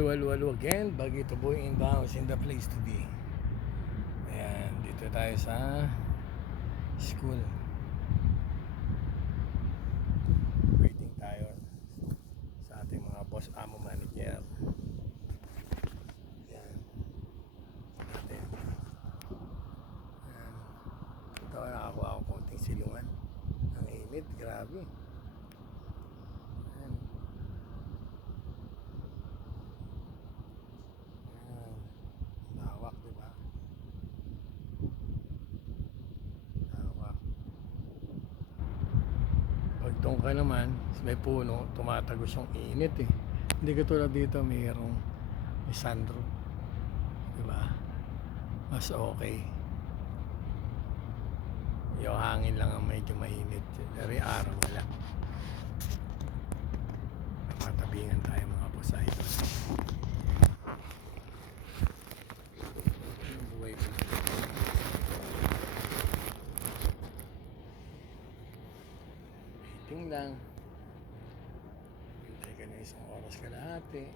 Hello again, Bagito Boy Inbounds in the place to be. Ayan, dito tayo sa school. Waiting tayo sa ating mga boss, amo, manager. Ayan, natin. Ayan. Ito, nakakuha ako konting silungan. Ang init, grabe. Ayan. Lawak, diba? Lawak. Pag doon ka naman, may puno, tumatagos yung init eh. Hindi katulad dito, may sunroof. Diba? Mas okay. Yung hangin lang ang medyo mainit. Pero yung araw wala. Matabingan tayo mga boss idol. Yung buhay ko. Waiting lang. Hintay ka na isang oras kalahati.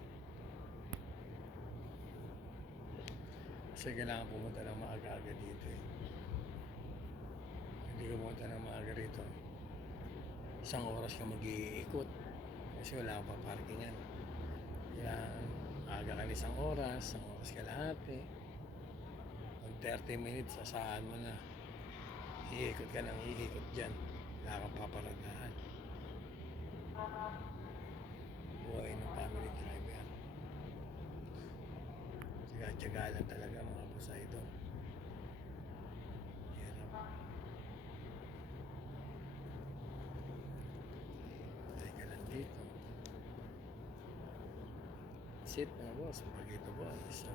Kasi kailangan pumunta ng maaga-aga dito eh. Hindi ka pumunta ng maaga rito. Isang oras ka mag-iikot. Kasi wala kang paparkingan. Kaya aga ka na isang oras kalahati. Pag 30 minutes, sasaan mo na. Iikot ka ng iikot dyan. Wala kang paparadahan. Buhay ng family driver. Tiyaga lang talaga mga boss idol. Hirap. Teka lang dito. Sit mga boss. Bagito boys.